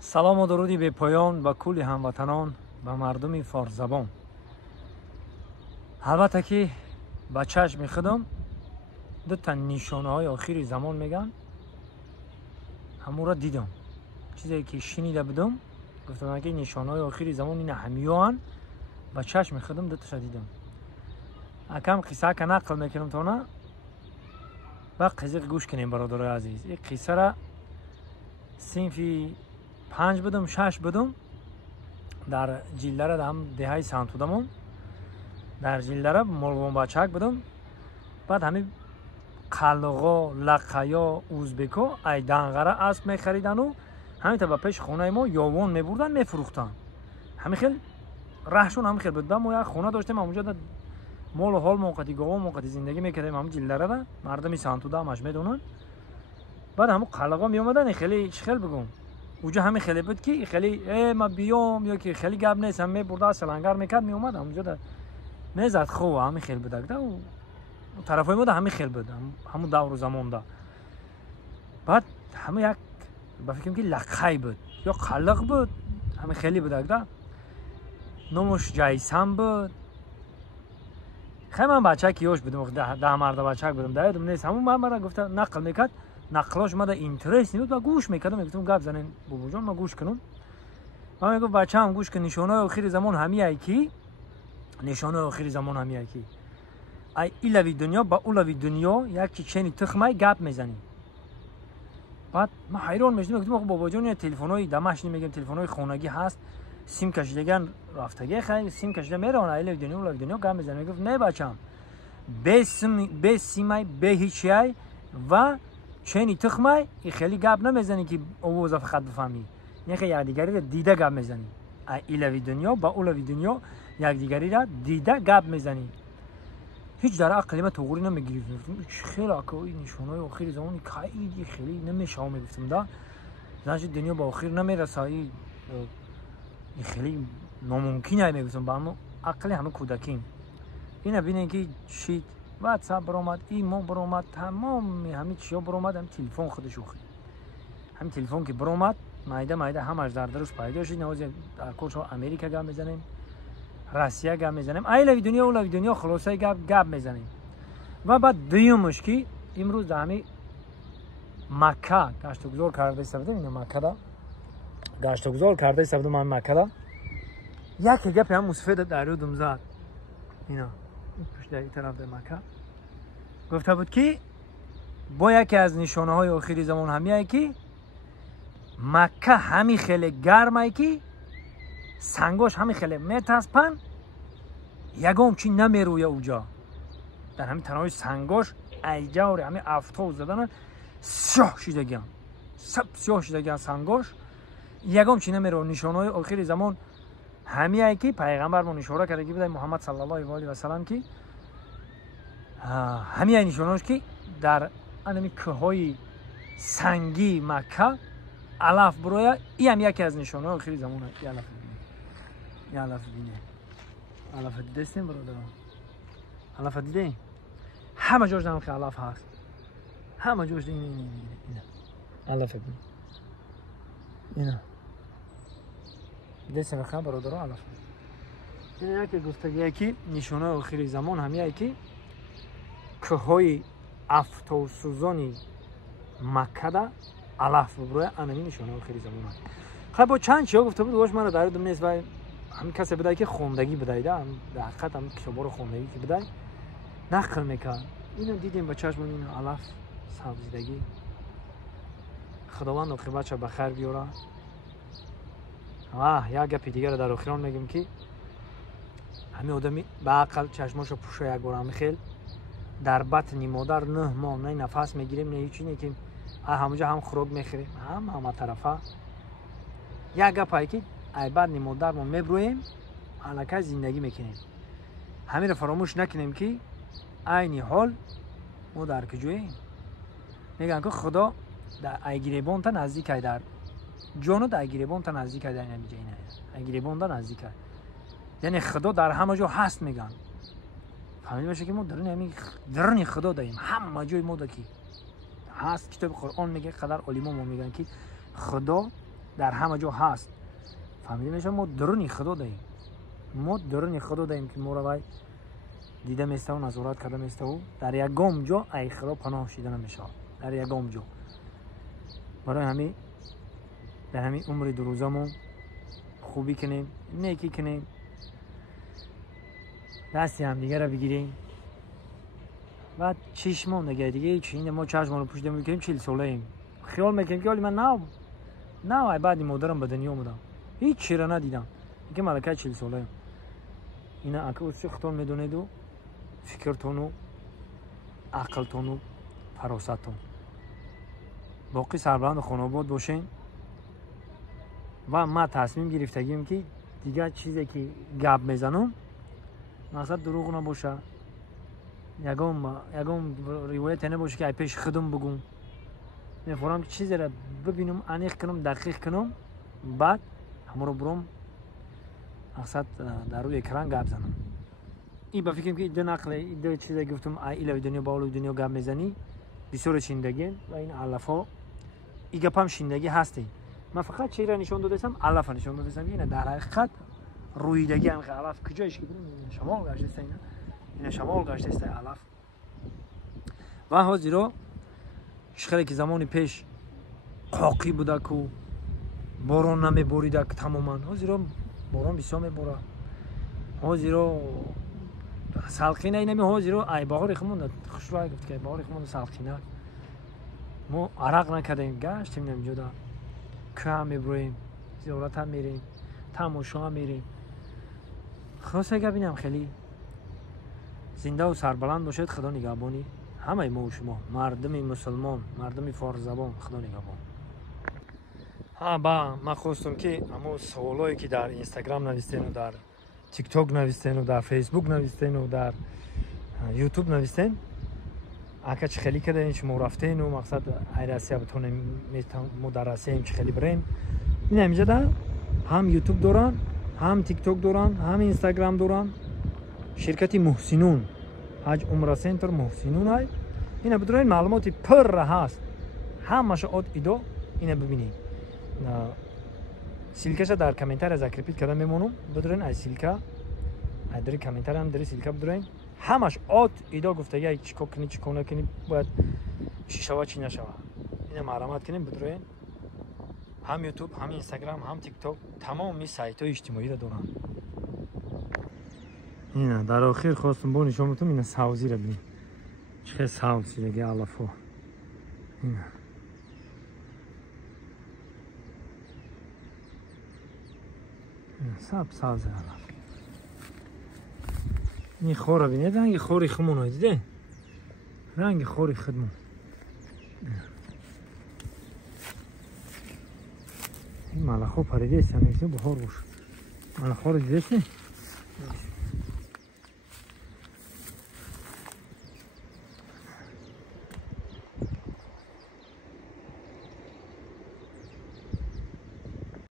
салом ва дуруди бепоён ба кулли ҳамватанон, ба мардуми форсзабон. албатта ки ба чашми худам дута нишонаҳои охири замон меган ҳамура дидам. чизе ки шинида будам гуфтам ки нишонаҳои охири замон ина ҳамёан ба чашми худам дуташа дидам. акам қиссаака нақл мекунам тона ба қизиқ гӯш кунем бародарои азиз. ин қиссара синфи 5 будам 6 будам дар ҷиллара дар деҳаи сантудамон дар ҷиллара молвонбачак будам. баъд ҳами қалғо лаққаё узбеко ай данғара асп мехаридану ҳамита ба пеши хонаи мо ёвон мебурдан мефурӯхтанд. ҳами хел раҳшон ҳами хел буд. ба мо як хона доштем ҳамунҷода молу ҳол моқати гово моқати зиндагӣ мекардем ҳам ҷилларада мардуми сантуда ҳамаш медонанд. баъд ҳамун қалғо меомаданд хеле чӣ хел бигӯм уҷа ҳами хеле буд ки хеле ма биём ё ки хеле гап нест ҳам мебурда салангар мекард меомад ҳамунҷода мезад хова ҳами хел будакда тарафҳои мода ҳами хел буд ҳамун давру замонда. баъд ҳамун як ба фикрам ки лаққай буд ё қалқ буд ҳами хеле будакда номуш ҷайсам буд. хеле ман бачаки ёш будам 10 марда бачак будам даёдам нест ҳамун ман бара гуфта нақл мекард нақлош мада интересни буд ва гӯш мекардам. мегуфтам гап занен бубуҷон ма гӯш кунам. ва мегуфт бачаам гӯш кун нишонаҳои охири замон ҳамияе ки нишонаҳои охири замон ҳамияе ки ай илави дунё ба улави дунё як чичени тухмай гап мезанем. баъд ман ҳайрон мешудам. гуфтам бобоҷон телефонҳои дамашни мегем телефонҳои хонагӣ ҳаст сим кашидаган рафтаги хай сим кашида меравонад илави дунё улави дунё гап мезанем. мегуфт не бачаам бе симай бе ҳичай ва чени тухмай и хеле гап намезанӣ ки овоза фақат бифаҳмӣ. нехе якдигариро дида гап мезанӣ. ай илави дунё ба улави дунё якдигариро дида гап мезанӣ. ҳеҷ дар ақли ма тоғурӣ намегирифт. хеле акои нишонаҳои охири замони кайди хеле намешавам мегуфтам да значит дунё ба охир намераса и хеле номумкинае мегуфтам ба ҳамун ақли ҳамин кӯдаким. ина бинем ки шид ватсап баромад имо баромад тамоми ҳамин чизҳо баромад. ҳамин телефон худаш охир ҳамин телефон ки баромад майда ҳамаш дар дарус пайдо шид. навози дар курсҳо америка гап мезанем россия гап мезанем айлави дунё улави дунё хулосаи гап мезанем. ва баъд дуюмаш ки имрӯз дар ҳамин макка гаштугузор карда истафидам. ина маккада гаштугузор карда истафидам ҳамин маккада яке гапи ҳам мусфеда дар ёдам зад. ина пушдаи тараф макка гуфта буд ки бо яке аз нишонаҳои охири замон ҳамияе ки макка ҳами хеле гармае ки сангош ҳами хеле метаспанд ягон чи намерӯя уҷа. дар ҳамин танои сангош айҷавре ҳами афтов задананд сиёҳ шидагиан саб сиёҳ шидагиан сангош ягон чи намерӯя. нишонаҳои охири замон ҳамияе ки пайғамбармон ишора карда ки будай муҳаммад саллаллоҳу алайҳи васалам ки ҳамияе нишонаҳош ки дар анами кӯҳҳои сангии макка алаф бироя и ҳам яке аз нишонаҳои охири замон аст. алаф бинем алафа дидестем бародарон алафа дидем ҳама ҷош дам ки алаф ҳаст ҳама ҷош ина алафа бинем ина дидестем ха бародарон алаф. ина яке гуфтагие ки нишонаҳои охири замон ҳамияе ки кӯҳҳои афтовсӯзони маккада алаф бибироя анами нишонаҳои охири замон аст. хай бо чанд чиҳо гуфта буд вош мара дар ёдам нест. вай ҳамин касе будае ки хондагӣ будайда дар ҳақиқат ҳамин китобҳоро хондагӣ ки будай нақл мекард. ина дидем ба чашмон ина алаф сабзидагӣ. худованд оқибатша ба хайр биёрад. ва як гапи дигаро дар охирон мегӯм ки ҳамин одами ба ақл чашмошо пӯша як бор ҳамин хел дар батни модар 9 моҳ не нафас мегирем не ҳеч не ки ҳамуҷа ҳам хӯрок мехӯрем ҳама тарафа. як гапае ки ай батни модармон мебурӯем аллакай зиндагӣ мекунем. ҳамиро фаромӯш накунем ки айни ҳол мо дар куҷоем. мегӯянд ки худо дар айгиребонта наздикай дар ҷону дар айгиребонта наздикай дар инамиҷа ина айгиребонта наздикай яъне худо дар ҳама ҷо ҳаст мегӯянд. фаҳмида бошед ки мо даруни худо даем ҳама ҷои мода ки ҳаст. китоби қуръон мега қадар олимон мо мегӯянд ки худо در همه جا هست. فهمیدی میشه ما درونی خدا داریم. ما درونی خدا داریم که ما رو باید دیده میسته و نظارت کرده میسته و در یکم جا ای خدا پناه شیده نمیشه. در یکم جا برای همین در همین عمر دو روزمون خوبی کنیم، نیکی کنیم، دستی هم دیگه رو بگیریم و چشمون دیگه چی ما چشمون رو پوشیده میکنیم 40 ساله ایم خیال میکنیم که ولی من نه بعد مادرم به دنیا اومدم هیچ چی رو ندیدم که ملکه 40 ساله ایم. اینا اکو چختون میدونید و فکرتون و عقلتون و فراستون باقی سربلند خانواده باشین و ما تصمیم گرفتگیم که دیگه چیزی که گپ میزنم مقصد دروغ نباشه، یگم روایت نباشه که ای پیش خودم بگم. میفهمم که چیزی را ببینم انیق کنم دقیق کنم بعد همه رو برم مقصد در روی اکران گپ زنم. این با فکرم که دو نقل دو چیزی گفتم ایلوی دنیا با اولوی دنیا گپ میزنی بسیار شیندگی و این علفها این گپ هم شیندگی هستی. من فقط چی را نشان دادم علف نشان دادم. اینه در حقیقت رویدگی هم علف کجایش که بریم شمال گشته است. این شمال گشته است علف و حاضر شخصی که زمانی پیش قاقی بوده که باران نمیباریده که تماما حاضر باران بسیار میباره حاضر سالخینه اینمی حاضر ای بهار خمون خوشرای گفت که بهار خمون سالخینه ما عرق نکردیم گشتیم نمیجودا که هم میبریم زیارت هم میریم تماشا هم میریم. خواستم که ببینم خیلی زنده و سربلند باشد خدا نگهبانی همه ما و شما مردم مسلمان مردم فارس زبان خدا نگهبان. من خواستم که همون سوالایی که در اینستاگرام نوشتین و در تیک توک نوشتین و در فیسبوک نوشتین و در یوتیوب نوشتین اگه چه خیلی کردین شما رفتین و مقصد ایراسیا بتونیم مدرسه ایم چه خیلی بریم این همینجا در هم یوتیوب دارن هم تیک توک دارن هم اینستاگرام دارن شرکتی محسنون حج عمره سنتر محسنون های اینا بدونین معلوماتی پر هست همش اد ایدو اینا ببینید سیلکش در کامنتار ذکر پیت کردم میمونم بدونین از سیلکا در کامنتار هم در سیلکا بدونین همش اد ایدو گفتگی چیکار کنی چیکار نکنی باید چی شوا چی نشوا اینا معلومات کنین بدونین هم یوتیوب هم اینستاگرام هم تیک توک تمام می سایت های اجتماعی را دارن. اینا در آخر خواستم با نشون بدم اینا سبزی را ببین چه سبزی دیگه علفا اینا سبز علف این خور را ببینید رنگ خوری خمون های دیده رنگ خوری خدمون این ملخو پریده است یعنی بخار باشه ملخو رو دیده است